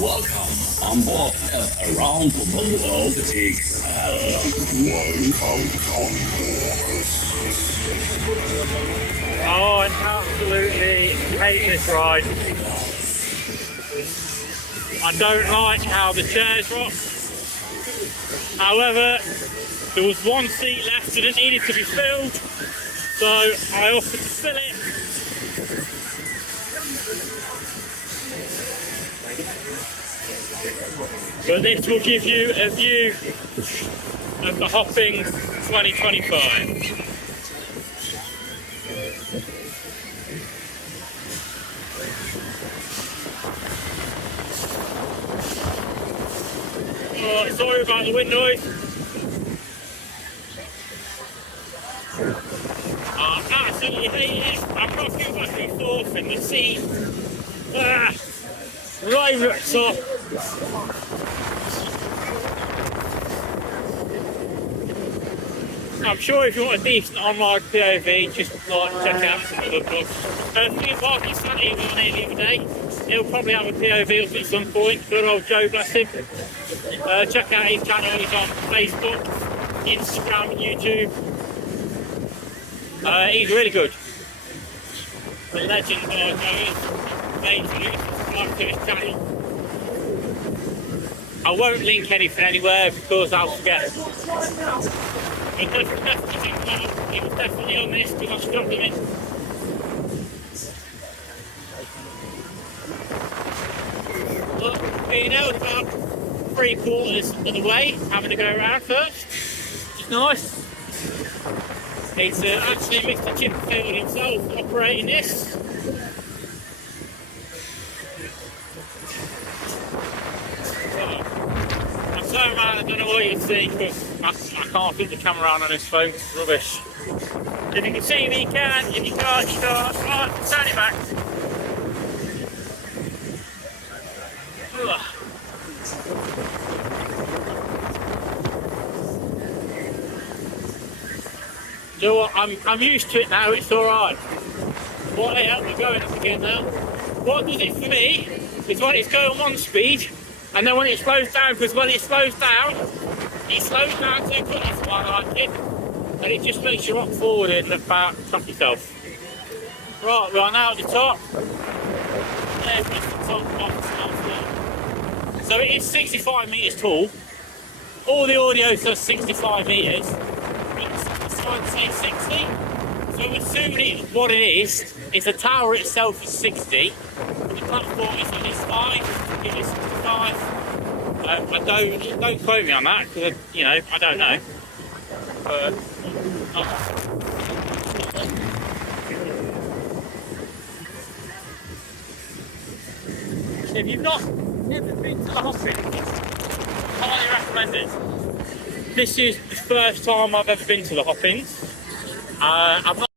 Welcome on board around the world takes. Oh, I absolutely hate this ride. I don't like how the chairs rock. However, there was one seat left and it needed to be filled, so I offered to fill it. But this will give you a view of the Hoppings 2025. Oh, sorry about the wind noise. I absolutely hate it. I'm rocking back and forth in the seat. Right over the top. I'm sure if you want a decent online POV, just like check out some other books. Theme Park in Sandy was on here the other day. He'll probably have a POV up at some point. Good old Joe, bless him. Check out his channel. He's on Facebook, Instagram, and YouTube. He's really good. The legend of Joe is amazing. Subscribe to his channel. I won't link anything anywhere because I'll forget. He was definitely on this because I stopped him in. Look, being out about 3/4 of the way, having to go around first, which is nice. It's actually Mr. Chipperfield himself operating this. I'm so mad I don't know what you can see because I can't put the camera on this phone, it's rubbish. If you can see me, you can. If you can't, you can't. Right, turn it back. Ugh. You know what, I'm used to it now, it's alright. What the hell, we're going up again now. What does it for me is when it's going 1 speed, and then when it slows down, because when it slows down too quickly for I like it, and it just makes you rock forward and about top yourself. Right, we are now at the top. There's the top box. So it is 65 metres tall. All the audio says 65 metres. I'd say 60. So I'm assuming what it is the tower itself is 60. The platform is on its side. It is 65. Don't quote me on that because I don't know. If you've never been to the hospital, highly recommend it. This is the first time I've ever been to the Hoppings. I'm not